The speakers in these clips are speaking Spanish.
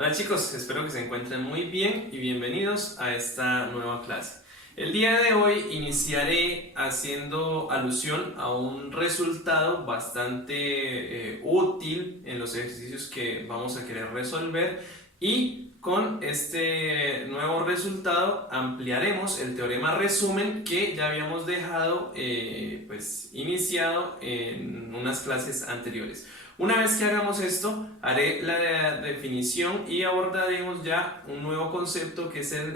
Hola chicos, espero que se encuentren muy bien y bienvenidos a esta nueva clase. El día de hoy iniciaré haciendo alusión a un resultado bastante útil en los ejercicios que vamos a querer resolver, y con este nuevo resultado ampliaremos el teorema resumen que ya habíamos dejado iniciado en unas clases anteriores. Una vez que hagamos esto, haré la definición y abordaremos ya un nuevo concepto que es el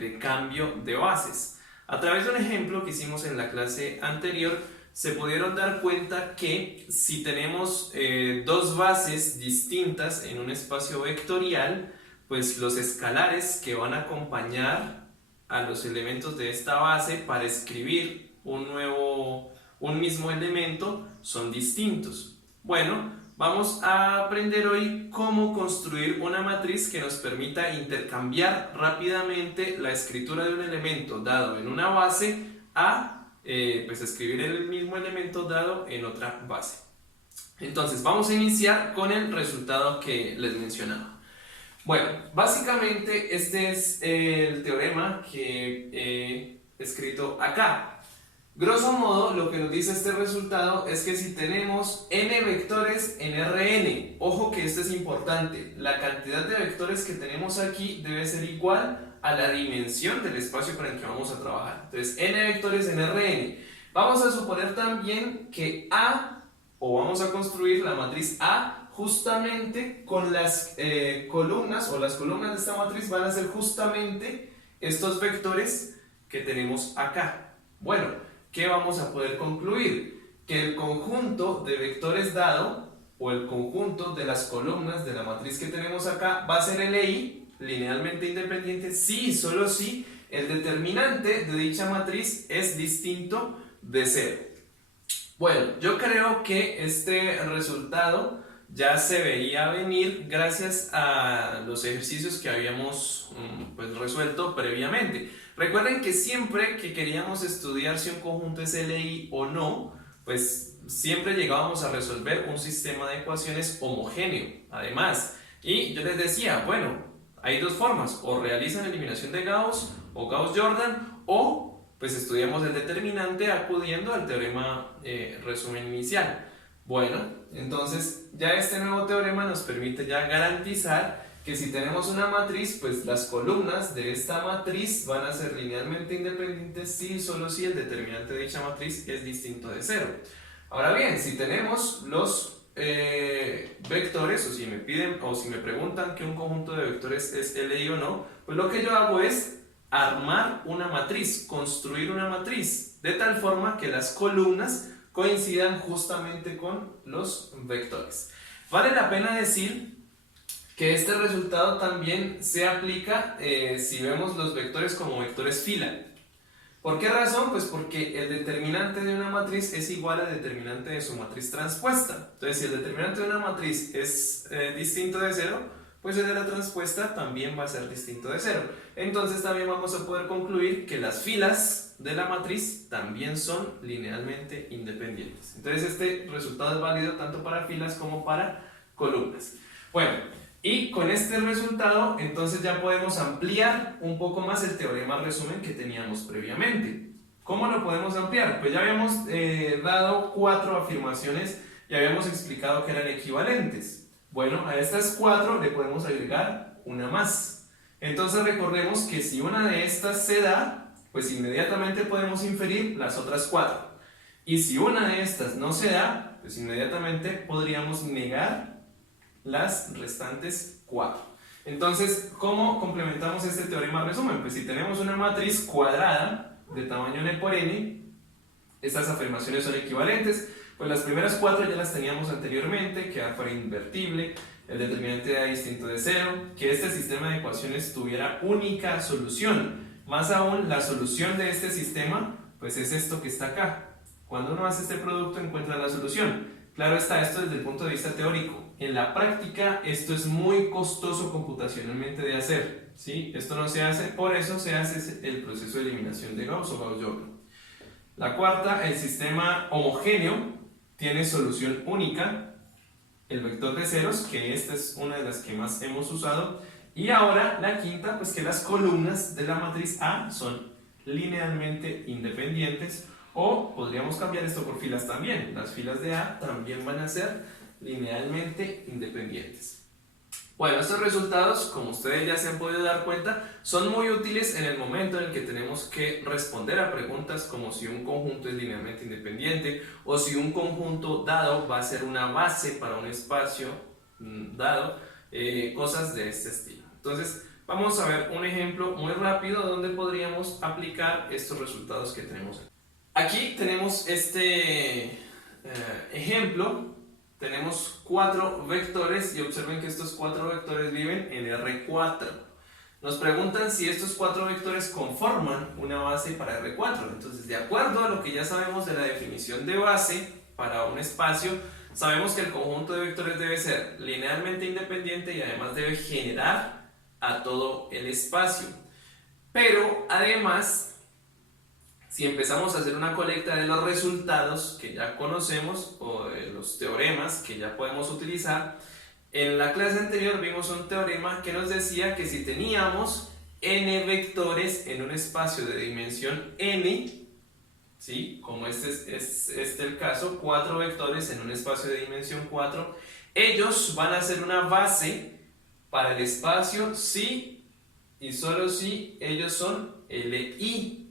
de cambio de bases. A través de un ejemplo que hicimos en la clase anterior, se pudieron dar cuenta que si tenemos dos bases distintas en un espacio vectorial, pues los escalares que van a acompañar a los elementos de esta base para escribir un mismo elemento son distintos. Bueno, vamos a aprender hoy cómo construir una matriz que nos permita intercambiar rápidamente la escritura de un elemento dado en una base a escribir el mismo elemento dado en otra base. Entonces vamos a iniciar con el resultado que les mencionaba. Bueno, básicamente este es el teorema que he escrito acá. Grosso modo, lo que nos dice este resultado es que si tenemos n vectores en Rn, ojo que esto es importante, la cantidad de vectores que tenemos aquí debe ser igual a la dimensión del espacio con el que vamos a trabajar. Entonces, n vectores en Rn. Vamos a suponer también que A, o vamos a construir la matriz A justamente con las columnas, o las columnas de esta matriz van a ser justamente estos vectores que tenemos acá. Bueno, ¿qué vamos a poder concluir? Que el conjunto de vectores dado, o el conjunto de las columnas de la matriz que tenemos acá, va a ser LI, linealmente independiente, si y solo si el determinante de dicha matriz es distinto de 0. Bueno, yo creo que este resultado ya se veía venir gracias a los ejercicios que habíamos resuelto previamente. Recuerden que siempre que queríamos estudiar si un conjunto es LI o no, pues siempre llegábamos a resolver un sistema de ecuaciones homogéneo, además. Y yo les decía, bueno, hay dos formas: o realizan eliminación de Gauss o Gauss-Jordan, o pues estudiamos el determinante acudiendo al teorema resumen inicial. Bueno, entonces ya este nuevo teorema nos permite ya garantizar que si tenemos una matriz, pues las columnas de esta matriz van a ser linealmente independientes si y solo si el determinante de dicha matriz es distinto de 0. Ahora bien, si tenemos los vectores, o si me piden o si me preguntan que un conjunto de vectores es LI o no, pues lo que yo hago es armar una matriz, construir una matriz, de tal forma que las columnas coincidan justamente con los vectores. Vale la pena decir que este resultado también se aplica si vemos los vectores como vectores fila. ¿Por qué razón? Pues porque el determinante de una matriz es igual al determinante de su matriz transpuesta. Entonces, si el determinante de una matriz es distinto de 0, pues el de la transpuesta también va a ser distinto de 0. Entonces también vamos a poder concluir que las filas de la matriz también son linealmente independientes. Entonces este resultado es válido tanto para filas como para columnas. Bueno, y con este resultado entonces ya podemos ampliar un poco más el teorema resumen que teníamos previamente. ¿Cómo lo podemos ampliar? Pues ya habíamos dado 4 afirmaciones y habíamos explicado que eran equivalentes. Bueno, a estas 4 le podemos agregar una más. Entonces recordemos que si una de estas se da, pues inmediatamente podemos inferir las otras 4. Y si una de estas no se da, pues inmediatamente podríamos negar las restantes 4. Entonces, ¿cómo complementamos este teorema resumen? Pues si tenemos una matriz cuadrada de tamaño n por n, estas afirmaciones son equivalentes. Pues las primeras 4 ya las teníamos anteriormente: que A fuera invertible, el determinante de A distinto de 0, que este sistema de ecuaciones tuviera única solución. Más aún, la solución de este sistema pues es esto que está acá. Cuando uno hace este producto encuentra la solución. Claro está, esto desde el punto de vista teórico. En la práctica esto es muy costoso computacionalmente de hacer, ¿sí? Esto no se hace, por eso se hace el proceso de eliminación de Gauss o Gauss-Jordan. La cuarta, el sistema homogéneo tiene solución única. el vector de ceros, que esta es una de las que más hemos usado. Y ahora la quinta, pues que las columnas de la matriz A son linealmente independientes, o podríamos cambiar esto por filas también. Las filas de A también van a ser linealmente independientes. Bueno, estos resultados, como ustedes ya se han podido dar cuenta, son muy útiles en el momento en el que tenemos que responder a preguntas como si un conjunto es linealmente independiente o si un conjunto dado va a ser una base para un espacio dado, cosas de este estilo. Entonces, vamos a ver un ejemplo muy rápido donde podríamos aplicar estos resultados que tenemos aquí. Aquí tenemos este ejemplo. Tenemos 4 vectores y observen que estos 4 vectores viven en R4. Nos preguntan si estos 4 vectores conforman una base para R4. Entonces, de acuerdo a lo que ya sabemos de la definición de base para un espacio, sabemos que el conjunto de vectores debe ser linealmente independiente y además debe generar a todo el espacio. Pero además, si empezamos a hacer una colecta de los resultados que ya conocemos o de los teoremas que ya podemos utilizar, en la clase anterior vimos un teorema que nos decía que si teníamos n vectores en un espacio de dimensión n, ¿sí? Como este es el caso, 4 vectores en un espacio de dimensión 4, ellos van a ser una base para el espacio si y solo si ellos son Li.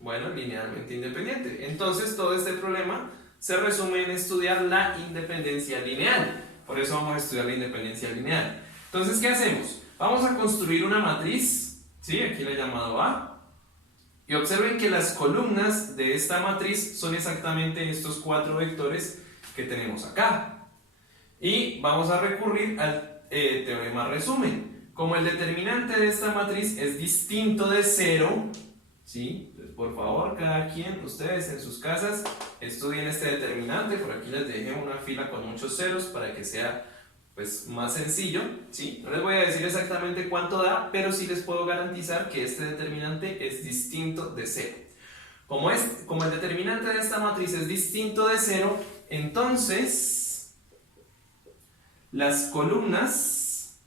Bueno, linealmente independiente. Entonces todo este problema se resume en estudiar la independencia lineal. Por eso vamos a estudiar la independencia lineal. Entonces, ¿qué hacemos? Vamos a construir una matriz, ¿sí? Aquí la he llamado A. Y observen que las columnas de esta matriz son exactamente estos 4 vectores que tenemos acá. Y vamos a recurrir al teorema resumen. Como el determinante de esta matriz es distinto de 0, ¿sí? Por favor, cada quien, ustedes en sus casas, estudien este determinante. Por aquí les dejé una fila con muchos ceros para que sea pues, más sencillo, ¿sí? No les voy a decir exactamente cuánto da, pero sí les puedo garantizar que este determinante es distinto de 0. Como el determinante de esta matriz es distinto de 0, entonces las columnas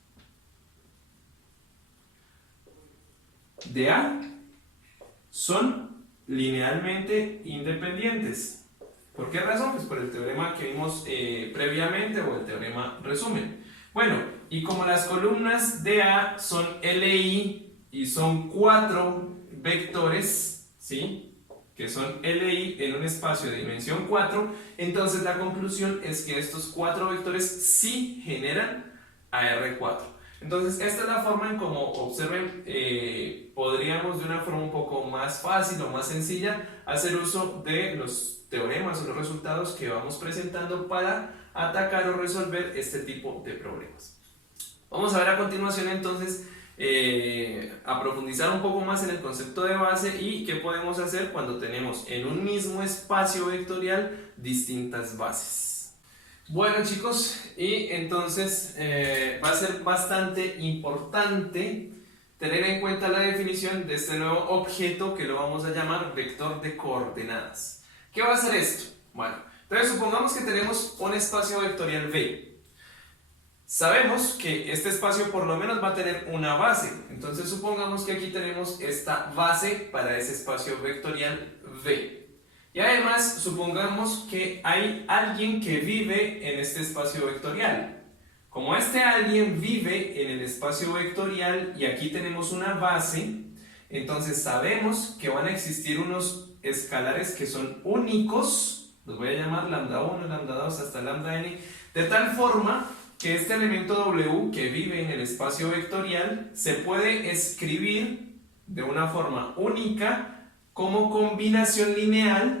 de A son linealmente independientes. ¿Por qué razón? Pues por el teorema que vimos previamente, o el teorema resumen. Bueno, y como las columnas de A son Li y son 4 vectores, ¿sí? Que son Li en un espacio de dimensión 4, entonces la conclusión es que estos 4 vectores sí generan a R4. Entonces, esta es la forma en como, observen, podríamos de una forma un poco más fácil o más sencilla hacer uso de los teoremas o los resultados que vamos presentando para atacar o resolver este tipo de problemas. Vamos a ver a continuación entonces, a profundizar un poco más en el concepto de base y qué podemos hacer cuando tenemos en un mismo espacio vectorial distintas bases. Bueno chicos, y entonces va a ser bastante importante tener en cuenta la definición de este nuevo objeto que lo vamos a llamar vector de coordenadas. ¿Qué va a ser esto? Bueno, entonces supongamos que tenemos un espacio vectorial V. Sabemos que este espacio por lo menos va a tener una base, entonces supongamos que aquí tenemos esta base para ese espacio vectorial V. Y además, supongamos que hay alguien que vive en este espacio vectorial. Como este alguien vive en el espacio vectorial y aquí tenemos una base, entonces sabemos que van a existir unos escalares que son únicos, los voy a llamar lambda 1, lambda 2 hasta lambda n, de tal forma que este elemento W que vive en el espacio vectorial se puede escribir de una forma única como combinación lineal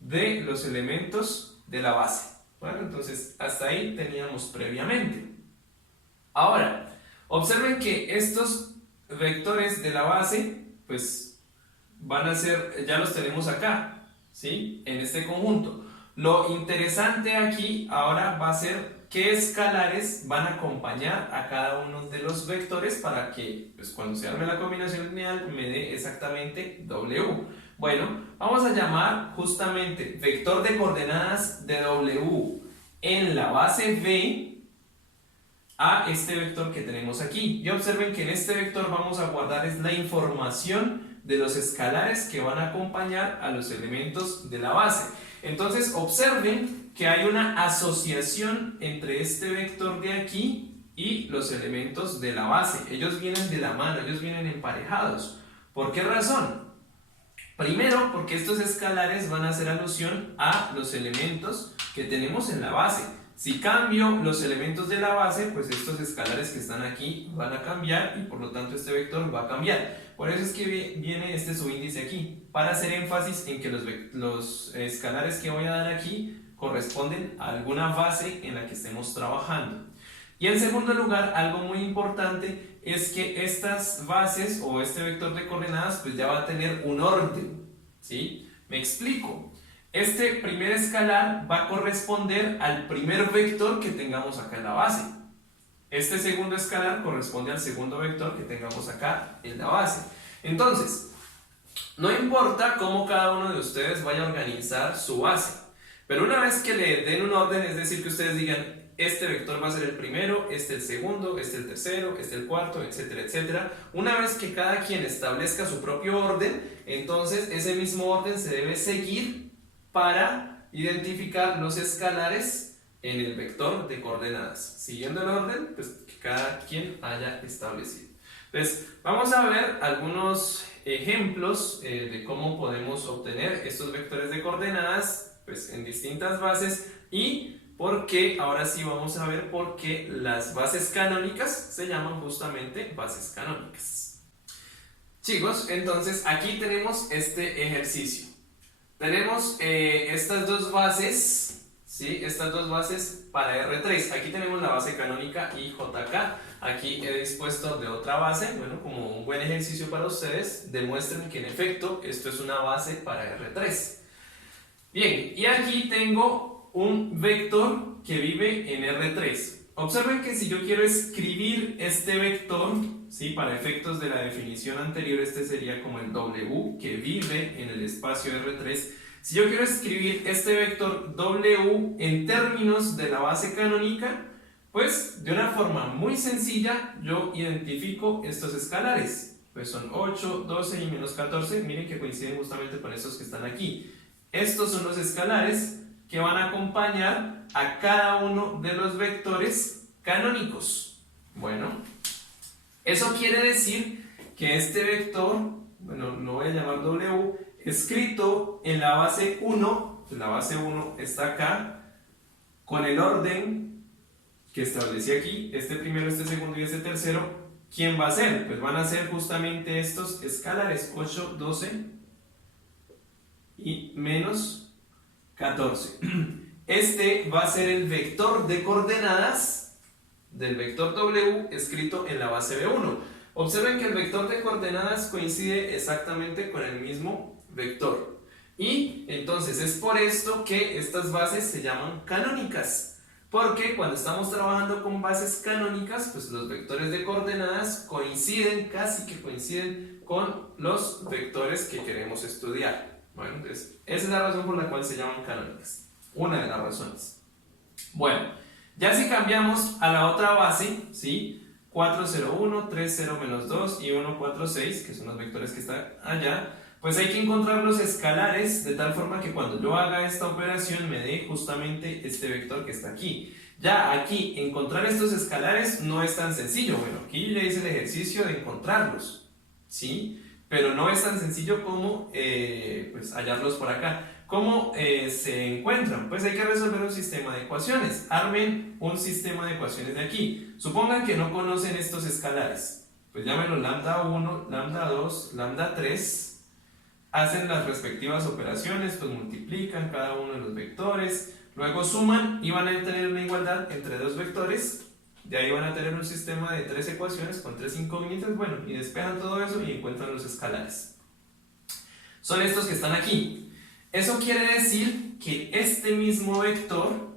de los elementos de la base. Bueno, entonces hasta ahí teníamos previamente. Ahora, observen que estos vectores de la base, pues van a ser, ya los tenemos acá, ¿sí? En este conjunto. Lo interesante aquí ahora va a ser qué escalares van a acompañar a cada uno de los vectores para que pues, cuando se arme la combinación lineal me dé exactamente W. Bueno, vamos a llamar justamente vector de coordenadas de W en la base B a este vector que tenemos aquí. Y observen que en este vector vamos a guardar es la información de los escalares que van a acompañar a los elementos de la base. Entonces observen que hay una asociación entre este vector de aquí y los elementos de la base. Ellos vienen de la mano, ellos vienen emparejados. ¿Por qué razón? Primero, porque estos escalares van a hacer alusión a los elementos que tenemos en la base. Si cambio los elementos de la base, pues estos escalares que están aquí van a cambiar y por lo tanto este vector va a cambiar. Por eso es que viene este subíndice aquí, para hacer énfasis en que los escalares que voy a dar aquí corresponden a alguna base en la que estemos trabajando. Y en segundo lugar, algo muy importante es que estas bases o este vector de coordenadas pues ya va a tener un orden, ¿sí? Me explico. Este primer escalar va a corresponder al primer vector que tengamos acá en la base. Este segundo escalar corresponde al segundo vector que tengamos acá en la base. Entonces, no importa cómo cada uno de ustedes vaya a organizar su base, pero una vez que le den un orden, es decir, que ustedes digan, este vector va a ser el primero, este el segundo, este el tercero, este el cuarto, etcétera, etcétera. Una vez que cada quien establezca su propio orden, entonces ese mismo orden se debe seguir para identificar los escalares en el vector de coordenadas, siguiendo el orden pues, que cada quien haya establecido. Entonces, vamos a ver algunos ejemplos de cómo podemos obtener estos vectores de coordenadas pues, en distintas bases y porque ahora sí vamos a ver por qué las bases canónicas se llaman justamente bases canónicas. Chicos, entonces aquí tenemos este ejercicio. Tenemos estas dos bases, ¿sí? Estas dos bases para R3. Aquí tenemos la base canónica y JK. Aquí he dispuesto de otra base, bueno, como un buen ejercicio para ustedes, demuestren que en efecto esto es una base para R3. Bien, y aquí tengo un vector que vive en R3. Observen que si yo quiero escribir este vector, ¿sí? Para efectos de la definición anterior, este sería como el W que vive en el espacio R3. Si yo quiero escribir este vector W en términos de la base canónica, pues de una forma muy sencilla yo identifico estos escalares. Pues son 8, 12 y menos 14. Miren que coinciden justamente con estos que están aquí. Estos son los escalares que van a acompañar a cada uno de los vectores canónicos. Bueno, eso quiere decir que este vector, bueno, lo voy a llamar W, escrito en la base 1, la base 1 está acá, con el orden que establecí aquí, este primero, este segundo y este tercero, ¿quién va a ser? Pues van a ser justamente estos escalares, 8, 12 y menos 14. Este va a ser el vector de coordenadas del vector W escrito en la base B1. Observen que el vector de coordenadas coincide exactamente con el mismo vector. Y entonces es por esto que estas bases se llaman canónicas. Porque cuando estamos trabajando con bases canónicas, pues los vectores de coordenadas coinciden, casi que coinciden con los vectores que queremos estudiar. Bueno, entonces, esa es la razón por la cual se llaman canónicas. Una de las razones. Bueno, ya si cambiamos a la otra base, ¿sí? 4, 0, 1, 3, 0, menos 2 y 1, 4, 6, que son los vectores que están allá, pues hay que encontrar los escalares de tal forma que cuando yo haga esta operación me dé justamente este vector que está aquí. Ya aquí, encontrar estos escalares no es tan sencillo. Bueno, aquí yo ya hice el ejercicio de encontrarlos, ¿sí? Pero no es tan sencillo como pues hallarlos por acá. ¿Cómo se encuentran? Pues hay que resolver un sistema de ecuaciones. Armen un sistema de ecuaciones de aquí. Supongan que no conocen estos escalares. Pues llámenlo lambda 1, lambda 2, lambda 3. Hacen las respectivas operaciones, pues multiplican cada uno de los vectores. Luego suman y van a tener una igualdad entre dos vectores. De ahí van a tener un sistema de 3 ecuaciones con 3 incógnitas, bueno, y despejan todo eso y encuentran los escalares. Son estos que están aquí. Eso quiere decir que este mismo vector,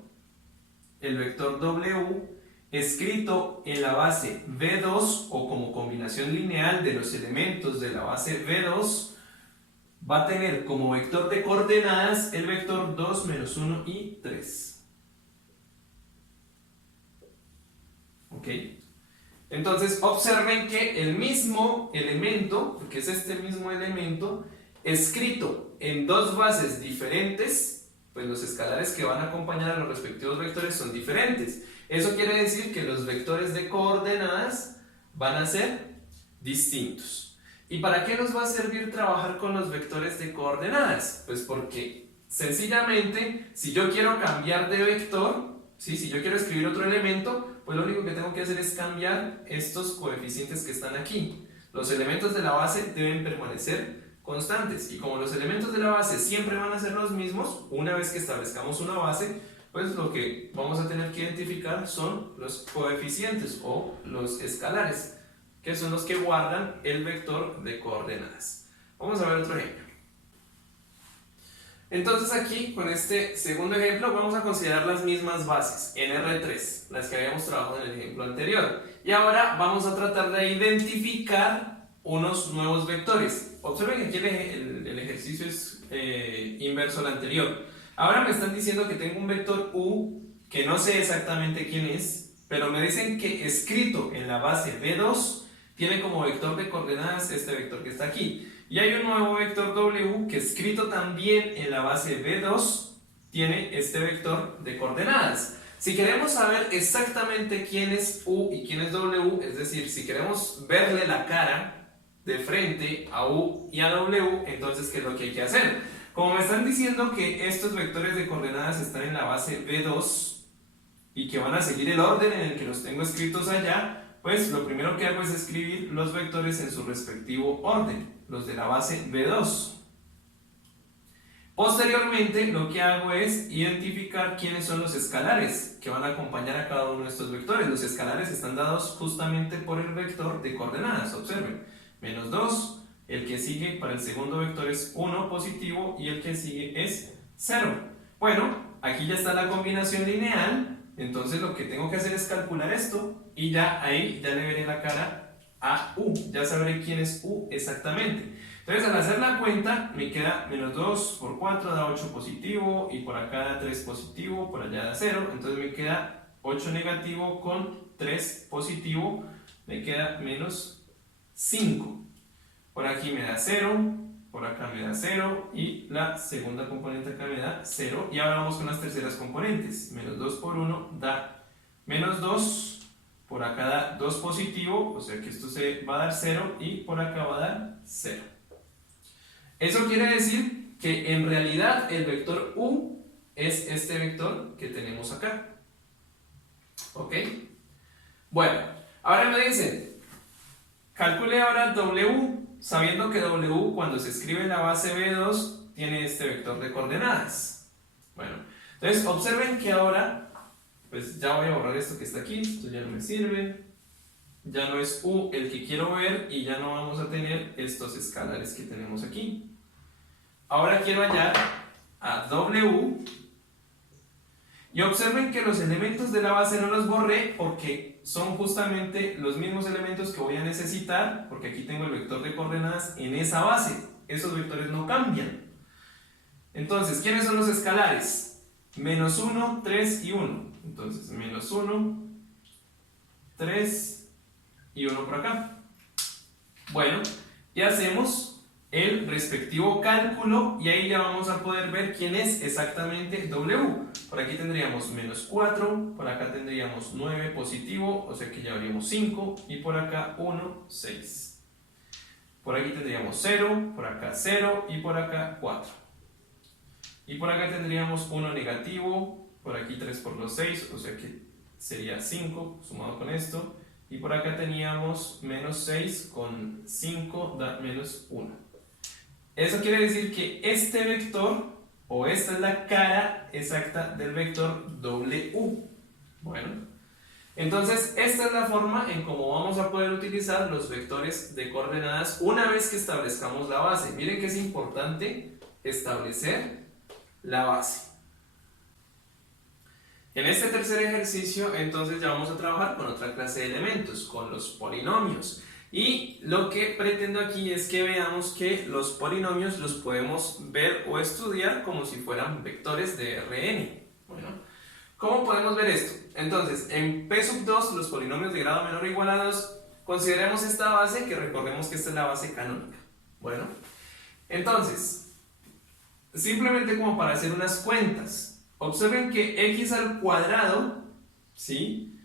el vector W, escrito en la base V2 o como combinación lineal de los elementos de la base V2, va a tener como vector de coordenadas el vector 2, menos 1 y 3. ¿ok? Entonces observen que el mismo elemento, porque es este mismo elemento, escrito en dos bases diferentes, pues los escalares que van a acompañar a los respectivos vectores son diferentes. Eso quiere decir que los vectores de coordenadas van a ser distintos. ¿Y para qué nos va a servir trabajar con los vectores de coordenadas? Pues porque sencillamente, si yo quiero cambiar de vector, ¿sí? Si yo quiero escribir otro elemento, pues lo único que tengo que hacer es cambiar estos coeficientes que están aquí. Los elementos de la base deben permanecer constantes, y como los elementos de la base siempre van a ser los mismos, una vez que establezcamos una base, pues lo que vamos a tener que identificar son los coeficientes o los escalares, que son los que guardan el vector de coordenadas. Vamos a ver otro ejemplo. Entonces aquí, con este segundo ejemplo, vamos a considerar las mismas bases en R3, las que habíamos trabajado en el ejemplo anterior. Y ahora vamos a tratar de identificar unos nuevos vectores. Observen que aquí el ejercicio es inverso al anterior. Ahora me están diciendo que tengo un vector U, que no sé exactamente quién es, pero me dicen que escrito en la base B2, tiene como vector de coordenadas este vector que está aquí. Y hay un nuevo vector W que escrito también en la base B2 tiene este vector de coordenadas. Si queremos saber exactamente quién es U y quién es W, es decir, si queremos verle la cara de frente a U y a W, entonces ¿qué es lo que hay que hacer? Como me están diciendo que estos vectores de coordenadas están en la base B2 y que van a seguir el orden en el que los tengo escritos allá, pues lo primero que hago es escribir los vectores en su respectivo orden, los de la base B2. Posteriormente, lo que hago es identificar quiénes son los escalares que van a acompañar a cada uno de estos vectores. Los escalares están dados justamente por el vector de coordenadas. Observen, menos 2, el que sigue para el segundo vector es 1 positivo y el que sigue es 0. Bueno, aquí ya está la combinación lineal. Entonces lo que tengo que hacer es calcular esto y ya ahí ya le veré la cara a U, ya sabré quién es U exactamente. Entonces al hacer la cuenta me queda menos 2 por 4 da 8 positivo y por acá da 3 positivo, por allá da 0, entonces me queda 8 negativo con 3 positivo, me queda menos 5. Por aquí me da 0. Por acá me da 0 y la segunda componente acá me da 0. Y ahora vamos con las terceras componentes. Menos 2 por 1 da menos 2. Por acá da 2 positivo, o sea que esto se va a dar 0 y por acá va a dar 0. Eso quiere decir que en realidad el vector U es este vector que tenemos acá. ¿Ok? Bueno, ahora me dicen, calcule ahora W. Sabiendo que W cuando se escribe en la base B2 tiene este vector de coordenadas. Bueno, entonces observen que ahora, pues ya voy a borrar esto que está aquí, esto ya no me sirve. Ya no es U el que quiero ver y ya no vamos a tener estos escalares que tenemos aquí. Ahora quiero hallar a W. Y observen que los elementos de la base no los borré porque son justamente los mismos elementos que voy a necesitar, porque aquí tengo el vector de coordenadas en esa base. Esos vectores no cambian. Entonces, ¿quiénes son los escalares? Menos 1, 3 y 1. Entonces, menos 1, 3 y 1 por acá. Bueno, y hacemos el respectivo cálculo y ahí ya vamos a poder ver quién es exactamente W. Por aquí tendríamos menos 4, por acá tendríamos 9 positivo, o sea que ya habríamos 5, y por acá 1, 6. Por aquí tendríamos 0, por acá 0 y por acá 4. Y por acá tendríamos 1 negativo, por aquí 3 por los 6, o sea que sería 5 sumado con esto. Y por acá teníamos menos 6 con 5 da menos 1. Eso quiere decir que este vector, o esta es la cara exacta del vector W. Bueno, entonces esta es la forma en cómo vamos a poder utilizar los vectores de coordenadas una vez que establezcamos la base. Miren que es importante establecer la base. En este tercer ejercicio, entonces ya vamos a trabajar con otra clase de elementos, con los polinomios. Y lo que pretendo aquí es que veamos que los polinomios los podemos ver o estudiar como si fueran vectores de Rn. Bueno, ¿Cómo podemos ver esto? Entonces, en P sub 2, los polinomios de grado menor o igual a 2, consideremos esta base, que recordemos que esta es la base canónica. Bueno, entonces, simplemente como para hacer unas cuentas, observen que x al cuadrado, ¿sí?,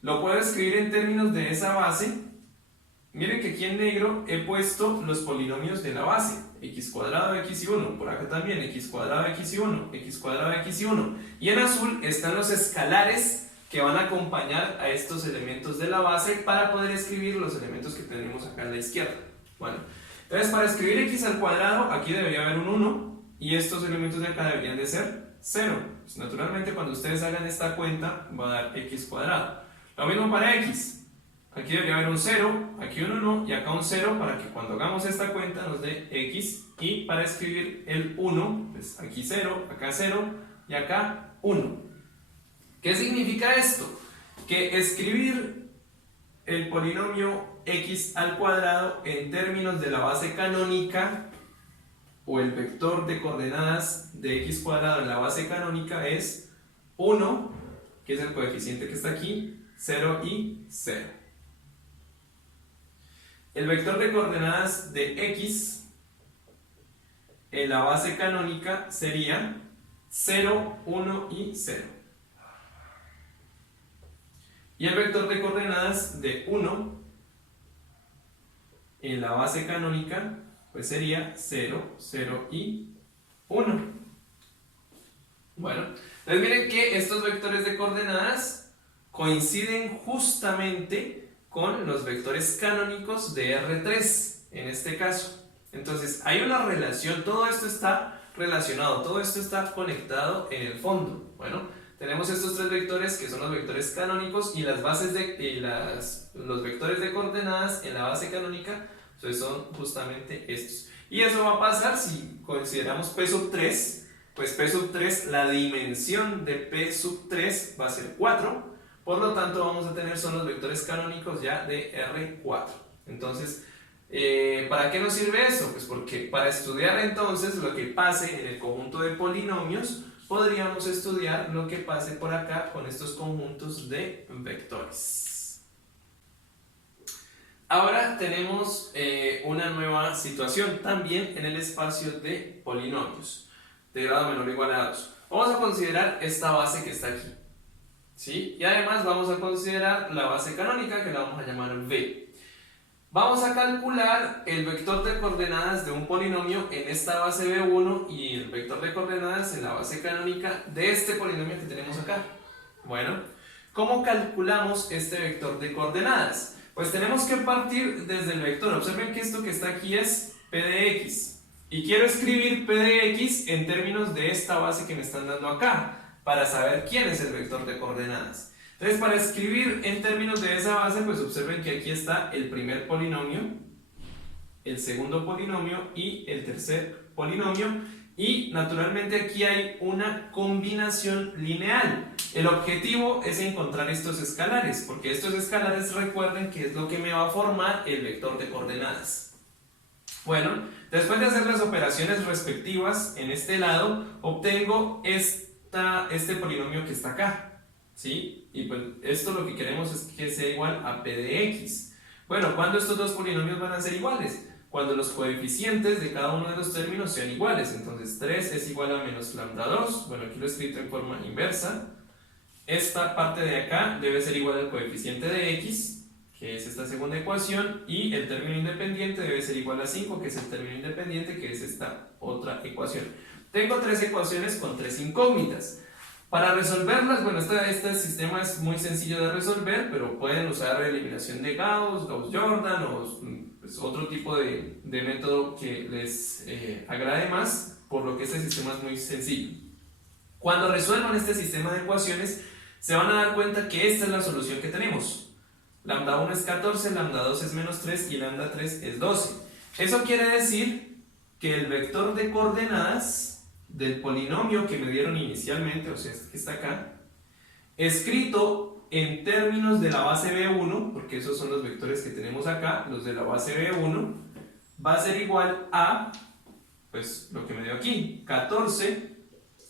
lo puedo escribir en términos de esa base. Miren que aquí en negro he puesto los polinomios de la base, x cuadrado de x y 1, por acá también x cuadrado de x y 1, x cuadrado de x y 1, y en azul están los escalares que van a acompañar a estos elementos de la base para poder escribir los elementos que tenemos acá en la izquierda. Bueno, entonces para escribir x al cuadrado aquí debería haber un 1 y estos elementos de acá deberían de ser 0. Pues naturalmente cuando ustedes hagan esta cuenta va a dar x cuadrado. Lo mismo para x. Aquí debería haber un 0, aquí un 1 y acá un 0 para que cuando hagamos esta cuenta nos dé x, y para escribir el 1, pues aquí 0, acá 0 y acá 1. ¿Qué significa esto? Que escribir el polinomio x al cuadrado en términos de la base canónica o el vector de coordenadas de x cuadrado en la base canónica es 1, que es el coeficiente que está aquí, 0 y 0. El vector de coordenadas de x en la base canónica sería 0, 1 y 0. Y el vector de coordenadas de 1 en la base canónica pues sería 0, 0 y 1. Bueno, entonces miren que estos vectores de coordenadas coinciden justamente con los vectores canónicos de R3, en este caso. Entonces, hay una relación, todo esto está relacionado, todo esto está conectado en el fondo. Bueno, tenemos estos tres vectores que son los vectores canónicos y las bases de los vectores de coordenadas en la base canónica pues son justamente estos. Y eso va a pasar si consideramos P sub 3, pues P sub 3, la dimensión de P sub 3 va a ser 4. Por lo tanto, vamos a tener son los vectores canónicos ya de R4. Entonces, ¿para qué nos sirve eso? Pues porque para estudiar entonces lo que pase en el conjunto de polinomios, podríamos estudiar lo que pase por acá con estos conjuntos de vectores. Ahora tenemos una nueva situación también en el espacio de polinomios de grado menor o igual a 2. Vamos a considerar esta base que está aquí. ¿Sí? Y además vamos a considerar la base canónica, que la vamos a llamar V. Vamos a calcular el vector de coordenadas de un polinomio en esta base V1 y el vector de coordenadas en la base canónica de este polinomio que tenemos acá. Bueno, ¿cómo calculamos este vector de coordenadas? Pues tenemos que partir desde el vector. Observen que esto que está aquí es P de x. Y quiero escribir P de x en términos de esta base que me están dando acá, para saber quién es el vector de coordenadas. Entonces, para escribir en términos de esa base, pues observen que aquí está el primer polinomio, el segundo polinomio y el tercer polinomio, y naturalmente aquí hay una combinación lineal. El objetivo es encontrar estos escalares, porque estos escalares, recuerden que es lo que me va a formar el vector de coordenadas. Bueno, después de hacer las operaciones respectivas en este lado, obtengo este polinomio que está acá, ¿sí? Y pues esto lo que queremos es que sea igual a P de x. Bueno, ¿cuándo estos dos polinomios van a ser iguales? Cuando los coeficientes de cada uno de los términos sean iguales. Entonces 3 es igual a menos lambda 2. Bueno, aquí lo he escrito en forma inversa. Esta parte de acá debe ser igual al coeficiente de x, que es esta segunda ecuación, y el término independiente debe ser igual a 5, que es el término independiente, que es esta otra ecuación. Tengo tres ecuaciones con tres incógnitas. Para resolverlas, bueno, este sistema es muy sencillo de resolver, pero pueden usar eliminación de Gauss, Gauss-Jordan o pues, otro tipo de método que les agrade más, por lo que este sistema es muy sencillo. Cuando resuelvan este sistema de ecuaciones, se van a dar cuenta que esta es la solución que tenemos. Lambda 1 es 14, lambda 2 es menos 3 y lambda 3 es 12. Eso quiere decir que el vector de coordenadas del polinomio que me dieron inicialmente, o sea, este que está acá, escrito en términos de la base B1, porque esos son los vectores que tenemos acá, los de la base B1, va a ser igual a, pues, lo que me dio aquí, 14,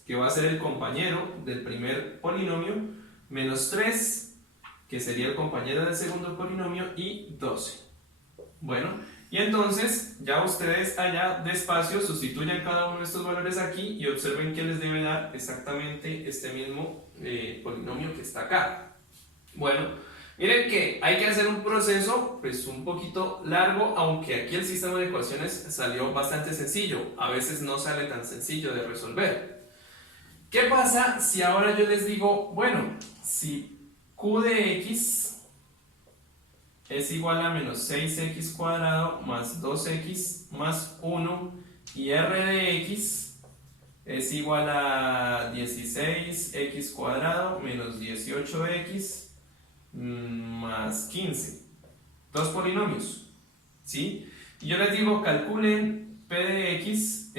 que que va a ser el compañero del primer polinomio, menos 3, que sería el compañero del segundo polinomio, y 12. Bueno, y entonces ya ustedes allá despacio sustituyan cada uno de estos valores aquí y observen que les debe dar exactamente este mismo polinomio que está acá. Bueno, miren que hay que hacer un proceso pues un poquito largo, aunque aquí el sistema de ecuaciones salió bastante sencillo. A veces no sale tan sencillo de resolver. ¿Qué pasa si ahora yo les digo, bueno, si q de x es igual a menos 6x cuadrado más 2x más 1 y r de x es igual a 16x cuadrado menos 18x más 15? Dos polinomios, ¿sí? Y yo les digo, calculen q de x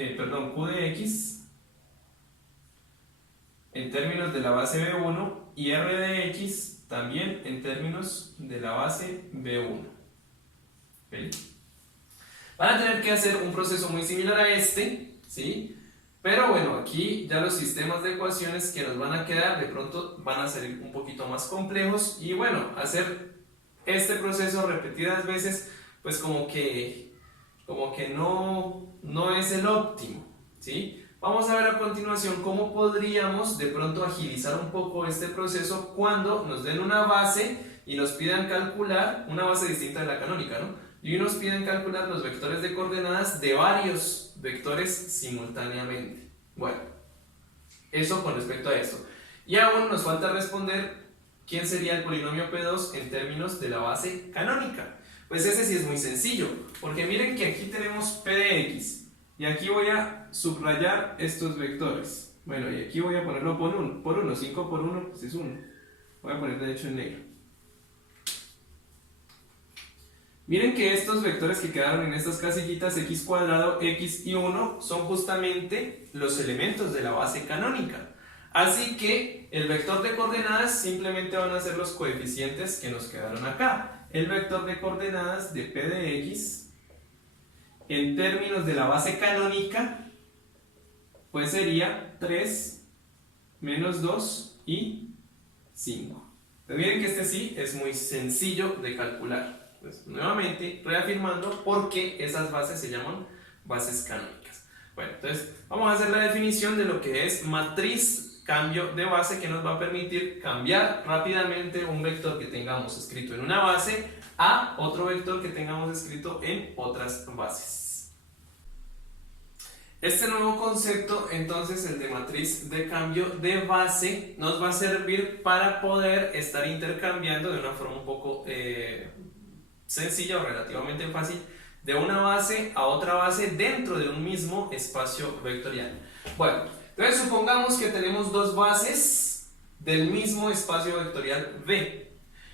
en términos de la base B1 y r de x también en términos de la base B1. ¿Okay? Van a tener que hacer un proceso muy similar a este, ¿sí? Pero bueno, aquí ya los sistemas de ecuaciones que nos van a quedar de pronto van a salir un poquito más complejos y bueno, hacer este proceso repetidas veces pues como que no es el óptimo, ¿sí? Vamos a ver a continuación cómo podríamos de pronto agilizar un poco este proceso cuando nos den una base y nos pidan calcular, una base distinta de la canónica, ¿no? Y nos piden calcular los vectores de coordenadas de varios vectores simultáneamente. Bueno, eso con respecto a esto. Y aún nos falta responder quién sería el polinomio P2 en términos de la base canónica. Pues ese sí es muy sencillo, porque miren que aquí tenemos P de X. Y aquí voy a subrayar estos vectores. Bueno, y aquí voy a ponerlo por 1. 5 por 1 pues es 1. Voy a poner de hecho en negro. Miren que estos vectores que quedaron en estas casillitas, x cuadrado, x y 1, son justamente los elementos de la base canónica. Así que el vector de coordenadas simplemente van a ser los coeficientes que nos quedaron acá. El vector de coordenadas de P de X en términos de la base canónica, pues sería 3, menos 2 y 5. Pues miren que este sí es muy sencillo de calcular. Pues nuevamente reafirmando por qué esas bases se llaman bases canónicas. Bueno, entonces vamos a hacer la definición de lo que es matriz cambio de base, que nos va a permitir cambiar rápidamente un vector que tengamos escrito en una base a otro vector que tengamos escrito en otras bases. Este nuevo concepto, entonces, el de matriz de cambio de base, nos va a servir para poder estar intercambiando de una forma un poco sencilla o relativamente fácil de una base a otra base dentro de un mismo espacio vectorial. Bueno, entonces supongamos que tenemos dos bases del mismo espacio vectorial V.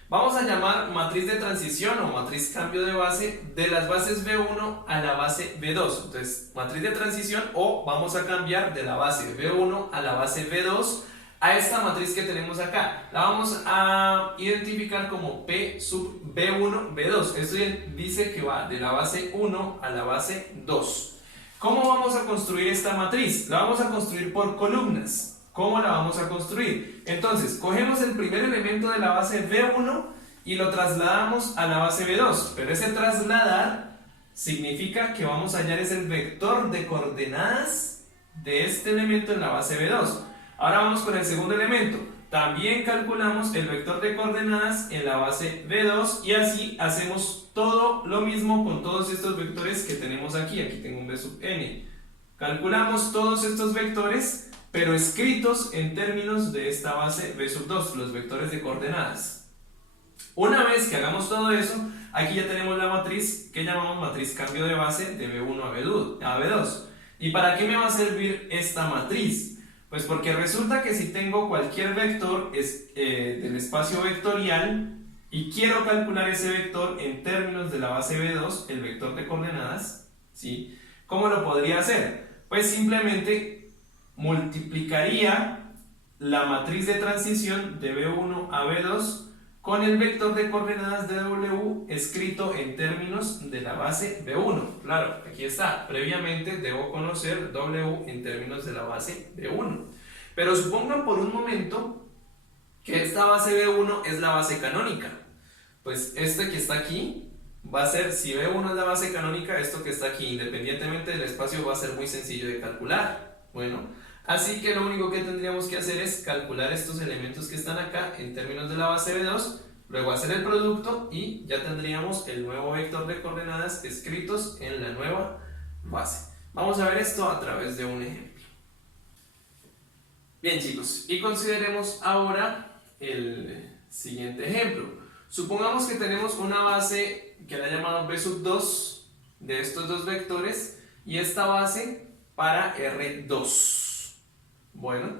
Vamos a llamar matriz de transición o matriz cambio de base de las bases B1 a la base B2. Entonces, matriz de transición, o vamos a cambiar de la base B1 a la base B2 a esta matriz que tenemos acá. La vamos a identificar como P sub B1, B2. Esto dice que va de la base 1 a la base 2. ¿Cómo vamos a construir esta matriz? La vamos a construir por columnas. ¿Cómo la vamos a construir? Entonces, cogemos el primer elemento de la base B1 y lo trasladamos a la base B2. Pero ese trasladar significa que vamos a hallar es el vector de coordenadas de este elemento en la base B2. Ahora vamos con el segundo elemento. También calculamos el vector de coordenadas en la base B2 y así hacemos todo lo mismo con todos estos vectores que tenemos aquí. Aquí tengo un B sub n. Calculamos todos estos vectores, pero escritos en términos de esta base B sub 2, los vectores de coordenadas. Una vez que hagamos todo eso, aquí ya tenemos la matriz que llamamos matriz cambio de base de B1 a B2. ¿Y para qué me va a servir esta matriz? Pues porque resulta que si tengo cualquier vector del espacio vectorial y quiero calcular ese vector en términos de la base B2, el vector de coordenadas, ¿sí? ¿Cómo lo podría hacer? Pues simplemente multiplicaría la matriz de transición de B1 a B2 con el vector de coordenadas de W escrito en términos de la base B1. Claro, aquí está. Previamente debo conocer W en términos de la base B1. Pero supongan por un momento que esta base B1 es la base canónica. Pues este que está aquí va a ser, si B1 es la base canónica, esto que está aquí, independientemente del espacio, va a ser muy sencillo de calcular. Bueno, así que lo único que tendríamos que hacer es calcular estos elementos que están acá en términos de la base B2, luego hacer el producto y ya tendríamos el nuevo vector de coordenadas escritos en la nueva base. Vamos a ver esto a través de un ejemplo. Bien, chicos, y consideremos ahora el siguiente ejemplo. Supongamos que tenemos una base que la he llamado B sub 2 de estos dos vectores y esta base para R2. Bueno,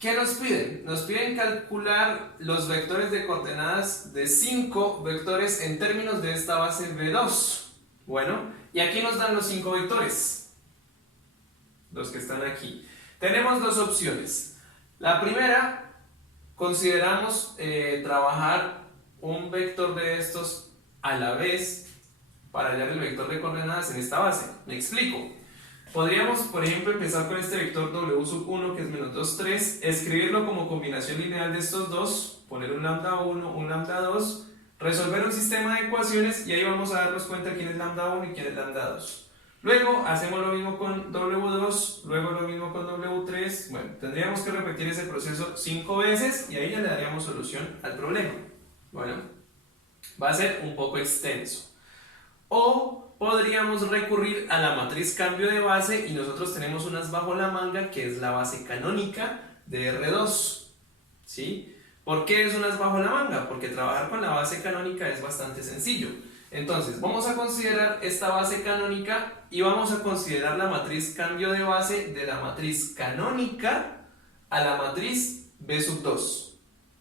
¿qué nos piden? Nos piden calcular los vectores de coordenadas de 5 vectores en términos de esta base B2. Bueno, y aquí nos dan los 5 vectores, los que están aquí. Tenemos dos opciones. La primera, consideramos trabajar un vector de estos a la vez para hallar el vector de coordenadas en esta base. Me explico. Podríamos, por ejemplo, empezar con este vector W sub 1, que es menos 2, 3, escribirlo como combinación lineal de estos dos, poner un lambda 1, un lambda 2, resolver un sistema de ecuaciones y ahí vamos a darnos cuenta quién es lambda 1 y quién es lambda 2. Luego hacemos lo mismo con W2, luego lo mismo con W3. Bueno, tendríamos que repetir ese proceso 5 veces y ahí ya le daríamos solución al problema. Bueno, va a ser un poco extenso. O podríamos recurrir a la matriz cambio de base y nosotros tenemos unas bajo la manga que es la base canónica de R2. ¿Sí? ¿Por qué es unas bajo la manga? Porque trabajar con la base canónica es bastante sencillo. Entonces, vamos a considerar esta base canónica y vamos a considerar la matriz cambio de base de la matriz canónica a la matriz B sub 2.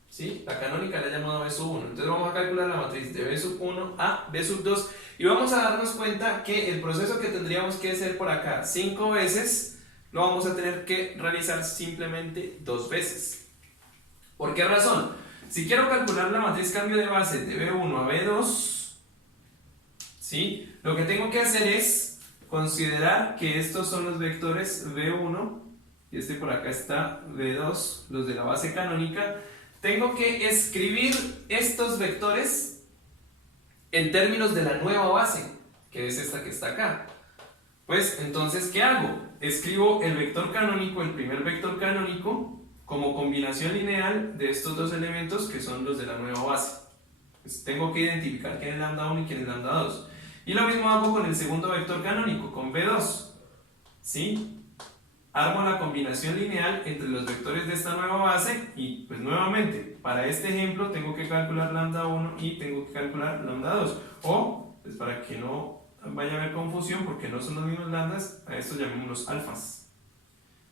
¿Sí? La canónica la he llamado B sub 1. Entonces vamos a calcular la matriz de B sub 1 a B sub 2 y vamos a darnos cuenta que el proceso que tendríamos que hacer por acá 5 veces lo vamos a tener que realizar simplemente 2 veces. ¿Por qué razón? Si quiero calcular la matriz cambio de base de B1 a B2, ¿sí? Lo que tengo que hacer es considerar que estos son los vectores B1 y este por acá está B2, los de la base canónica. Tengo que escribir estos vectores en términos de la nueva base, que es esta que está acá. Pues entonces, ¿qué hago? Escribo el vector canónico, el primer vector canónico, como combinación lineal de estos dos elementos que son los de la nueva base. Pues tengo que identificar quién es lambda 1 y quién es lambda 2. Y lo mismo hago con el segundo vector canónico, con B2. ¿Sí? Armo la combinación lineal entre los vectores de esta nueva base y pues nuevamente, para este ejemplo tengo que calcular lambda 1 y tengo que calcular lambda 2. O, pues para que no vaya a haber confusión, porque no son los mismos lambdas, a estos llamémoslos alfas.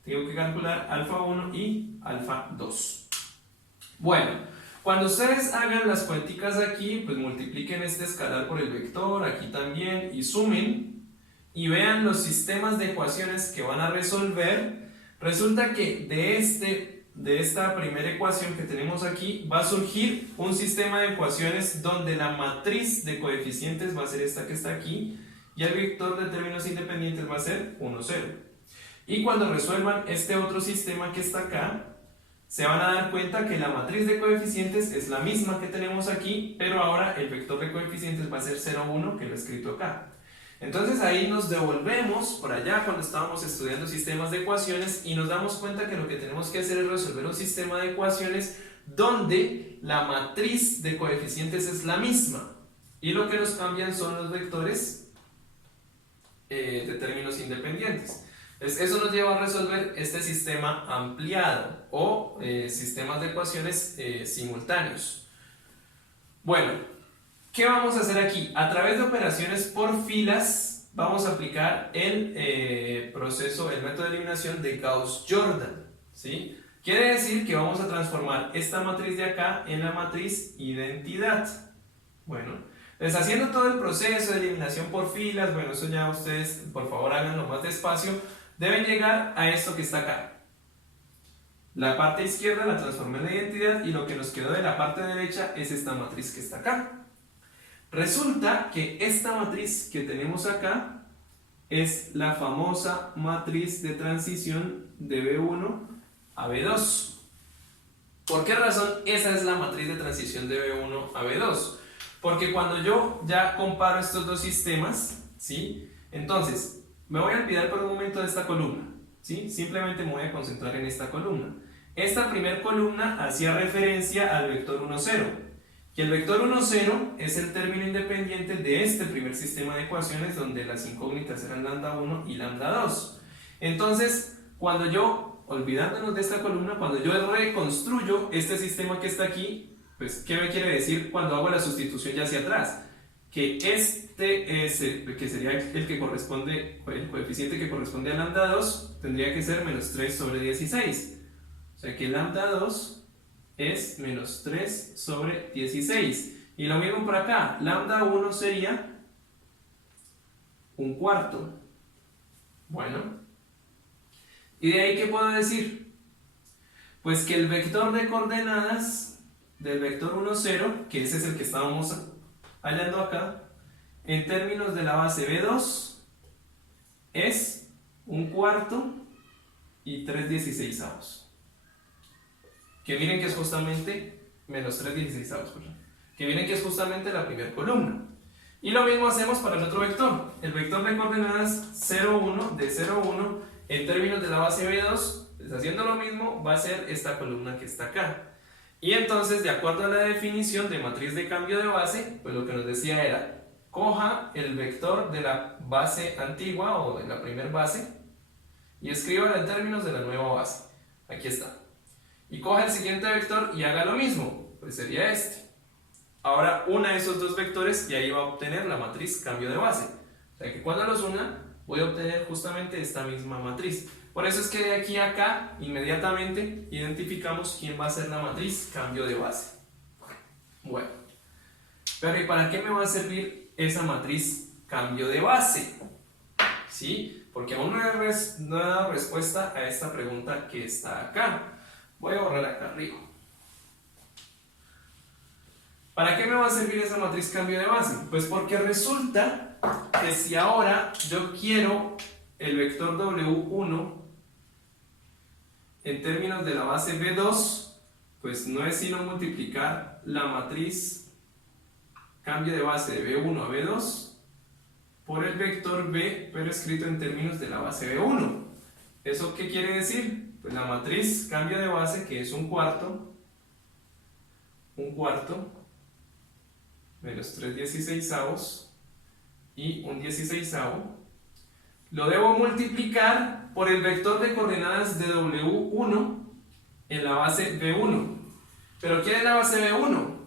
Tengo que calcular alfa 1 y alfa 2. Bueno, cuando ustedes hagan las cuenticas aquí, pues multipliquen este escalar por el vector, aquí también, y sumen, y vean los sistemas de ecuaciones que van a resolver. Resulta que de esta primera ecuación que tenemos aquí, va a surgir un sistema de ecuaciones donde la matriz de coeficientes va a ser esta que está aquí, y el vector de términos independientes va a ser 1, 0. Y cuando resuelvan este otro sistema que está acá, se van a dar cuenta que la matriz de coeficientes es la misma que tenemos aquí, pero ahora el vector de coeficientes va a ser 0, 1, que lo he escrito acá. Entonces ahí nos devolvemos por allá cuando estábamos estudiando sistemas de ecuaciones y nos damos cuenta que lo que tenemos que hacer es resolver un sistema de ecuaciones donde la matriz de coeficientes es la misma y lo que nos cambian son los vectores de términos independientes. Eso nos lleva a resolver este sistema ampliado o sistemas de ecuaciones simultáneos. Bueno, ¿qué vamos a hacer aquí? A través de operaciones por filas vamos a aplicar el proceso, el método de eliminación de Gauss-Jordan, ¿sí? Quiere decir que vamos a transformar esta matriz de acá en la matriz identidad. Bueno, pues haciendo todo el proceso de eliminación por filas, bueno, eso ya ustedes por favor háganlo más despacio, deben llegar a esto que está acá. La parte izquierda la transformé en la identidad y lo que nos quedó de la parte derecha es esta matriz que está acá. Resulta que esta matriz que tenemos acá es la famosa matriz de transición de B1 a B2. ¿Por qué razón? Esa es la matriz de transición de B1 a B2. Porque cuando yo ya comparo estos dos sistemas, ¿sí? Entonces, me voy a olvidar por un momento de esta columna, ¿sí? Simplemente me voy a concentrar en esta columna. Esta primera columna hacía referencia al vector 1, 0. Y el vector 1, 0 es el término independiente de este primer sistema de ecuaciones donde las incógnitas eran lambda 1 y lambda 2. Entonces, cuando yo, olvidándonos de esta columna, cuando yo reconstruyo este sistema que está aquí, pues, ¿qué me quiere decir cuando hago la sustitución ya hacia atrás? Que este es que sería el que corresponde, el coeficiente que corresponde a lambda 2, tendría que ser menos 3 sobre 16. O sea que lambda 2 es menos 3 sobre 16. Y lo mismo por acá, lambda 1 sería un cuarto. Bueno, ¿y de ahí qué puedo decir? Pues que el vector de coordenadas del vector 1, 0, que ese es el que estábamos hallando acá, en términos de la base B2, es un cuarto y 3/16. Que miren que es justamente menos 3/16, perdón. Que miren que es justamente la primera columna. Y lo mismo hacemos para el otro vector. El vector de coordenadas 0, 1, de 0, 1, en términos de la base B2, pues haciendo lo mismo, va a ser esta columna que está acá. Y entonces, de acuerdo a la definición de matriz de cambio de base, pues lo que nos decía era, coja el vector de la base antigua o de la primera base y escríbalo en términos de la nueva base. Aquí está. Y coja el siguiente vector y haga lo mismo, pues sería este. Ahora una esos dos vectores y ahí va a obtener la matriz cambio de base. O sea que cuando los una, voy a obtener justamente esta misma matriz. Por eso es que de aquí a acá, inmediatamente identificamos quién va a ser la matriz cambio de base. Bueno, pero ¿y para qué me va a servir esa matriz cambio de base? ¿Sí? Porque aún no he dado respuesta a esta pregunta que está acá. Voy a borrar acá arriba. ¿Para qué me va a servir esa matriz cambio de base? Pues porque resulta que si ahora yo quiero el vector W1 en términos de la base B2, pues no es sino multiplicar la matriz cambio de base de B1 a B2 por el vector B, pero escrito en términos de la base B1. ¿Eso qué quiere decir? Pues la matriz cambio de base, que es un cuarto, menos 3/16 y un 16avo, lo debo multiplicar por el vector de coordenadas de W1 en la base B1. ¿Pero quién es la base B1?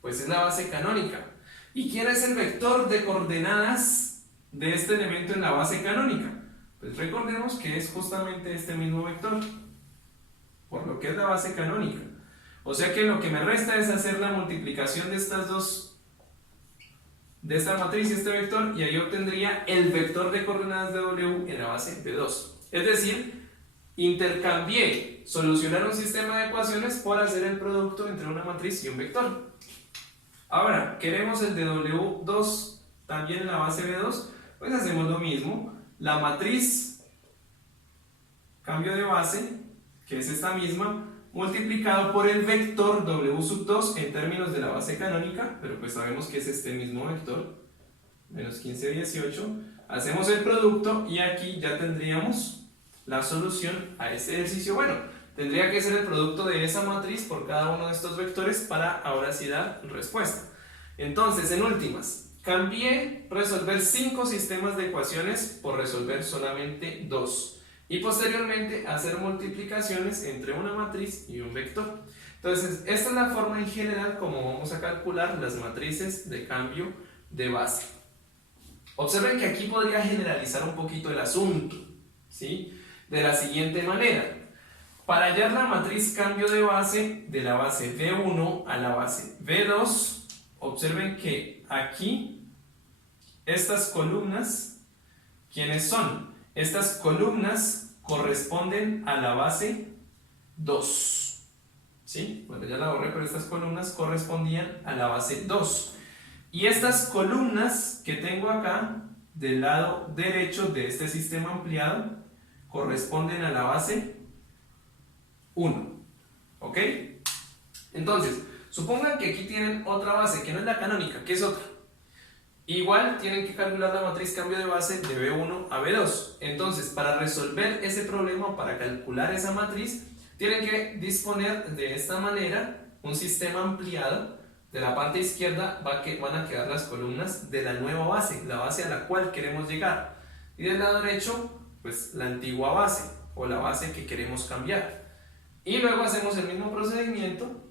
Pues es la base canónica. ¿Y quién es el vector de coordenadas de este elemento en la base canónica? Pues recordemos que es justamente este mismo vector, por lo que es la base canónica. O sea que lo que me resta es hacer la multiplicación de estas dos, de esta matriz y este vector, y ahí obtendría el vector de coordenadas de W en la base B2. Es decir, intercambié solucionar un sistema de ecuaciones por hacer el producto entre una matriz y un vector. Ahora, queremos el de W2 también en la base B2, pues hacemos lo mismo. La matriz cambio de base, que es esta misma, multiplicado por el vector W2 en términos de la base canónica, pero pues sabemos que es este mismo vector, menos 15, 18. Hacemos el producto y aquí ya tendríamos la solución a este ejercicio. Bueno, tendría que ser el producto de esa matriz por cada uno de estos vectores para ahora sí dar respuesta. Entonces, en últimas, cambié resolver 5 sistemas de ecuaciones por resolver solamente 2. Y posteriormente hacer multiplicaciones entre una matriz y un vector. Entonces, esta es la forma en general como vamos a calcular las matrices de cambio de base. Observen que aquí podría generalizar un poquito el asunto, ¿sí? De la siguiente manera. Para hallar la matriz cambio de base de la base B1 a la base B2, observen que aquí estas columnas, ¿quiénes son? Estas columnas corresponden a la base 2. ¿Sí? Bueno, ya la borré, pero estas columnas correspondían a la base 2. Y estas columnas que tengo acá, del lado derecho de este sistema ampliado, corresponden a la base 1. ¿Ok? Entonces, supongan que aquí tienen otra base, que no es la canónica, que es otra. Igual tienen que calcular la matriz cambio de base de B1 a B2. Entonces, para resolver ese problema, para calcular esa matriz, tienen que disponer de esta manera un sistema ampliado. De la parte izquierda van a quedar las columnas de la nueva base, la base a la cual queremos llegar. Y del lado derecho, pues la antigua base o la base que queremos cambiar. Y luego hacemos el mismo procedimiento,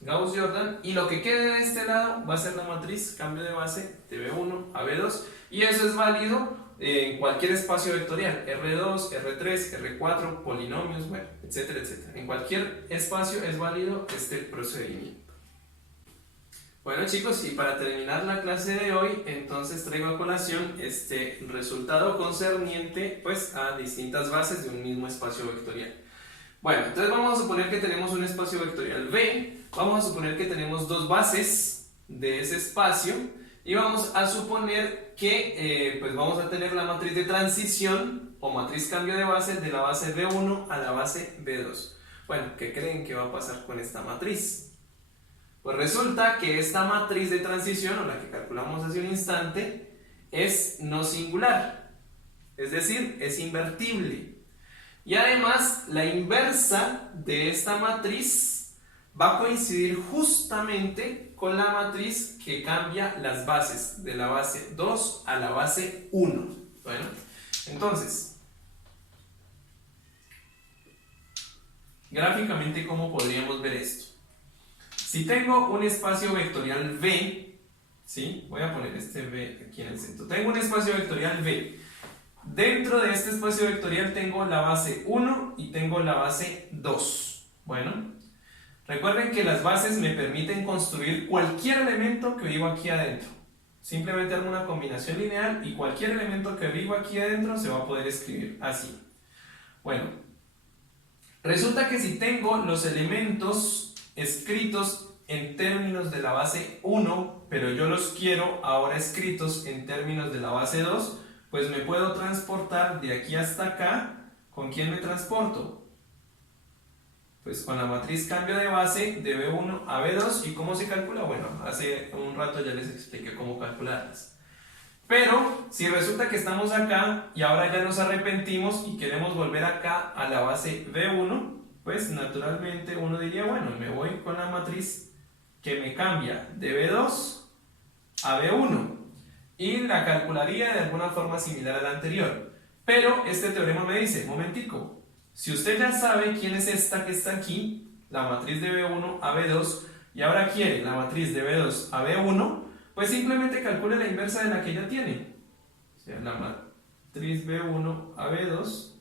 Gauss-Jordan, y lo que quede de este lado va a ser la matriz cambio de base de B1 a B2, y eso es válido en cualquier espacio vectorial, R2, R3, R4, polinomios, bueno, etcétera, etcétera. En cualquier espacio es válido este procedimiento. Bueno chicos, y para terminar la clase de hoy, entonces traigo a colación este resultado concerniente pues a distintas bases de un mismo espacio vectorial. Bueno, entonces vamos a suponer que tenemos un espacio vectorial V, vamos a suponer que tenemos dos bases de ese espacio y vamos a suponer que pues vamos a tener la matriz de transición o matriz cambio de base de la base B1 a la base B2. Bueno, ¿qué creen que va a pasar con esta matriz? Pues resulta que esta matriz de transición, o la que calculamos hace un instante, es no singular, es decir, es invertible. Y además, la inversa de esta matriz va a coincidir justamente con la matriz que cambia las bases, de la base 2 a la base 1. Bueno, entonces, gráficamente, ¿cómo podríamos ver esto? Si tengo un espacio vectorial V, ¿sí? Voy a poner este V aquí en el centro. Tengo un espacio vectorial V. Dentro de este espacio vectorial tengo la base 1 y tengo la base 2. Bueno, recuerden que las bases me permiten construir cualquier elemento que vivo aquí adentro. Simplemente hago una combinación lineal y cualquier elemento que vivo aquí adentro se va a poder escribir así. Bueno, resulta que si tengo los elementos escritos en términos de la base 1, pero yo los quiero ahora escritos en términos de la base 2, pues me puedo transportar de aquí hasta acá. ¿Con quién me transporto? Pues con la matriz cambio de base de B1 a B2. ¿Y cómo se calcula? Bueno, hace un rato ya les expliqué cómo calcularlas. Pero si resulta que estamos acá y ahora ya nos arrepentimos y queremos volver acá a la base B1, pues naturalmente uno diría, bueno, me voy con la matriz que me cambia de B2 a B1 y la calcularía de alguna forma similar a la anterior. Pero este teorema me dice, momentico, si usted ya sabe quién es esta que está aquí, la matriz de B1 a B2, y ahora quiere la matriz de B2 a B1, pues simplemente calcule la inversa de la que ya tiene. O sea, la matriz B1 a B2,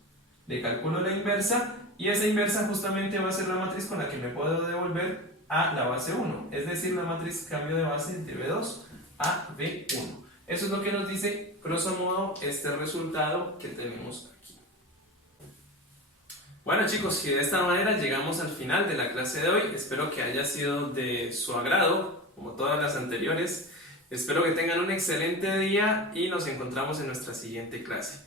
le calculo la inversa, y esa inversa justamente va a ser la matriz con la que me puedo devolver a la base 1, es decir, la matriz cambio de base de B2 a B1. Eso es lo que nos dice, grosso modo, este resultado que tenemos aquí. Bueno chicos, y de esta manera llegamos al final de la clase de hoy. Espero que haya sido de su agrado, como todas las anteriores. Espero que tengan un excelente día y nos encontramos en nuestra siguiente clase.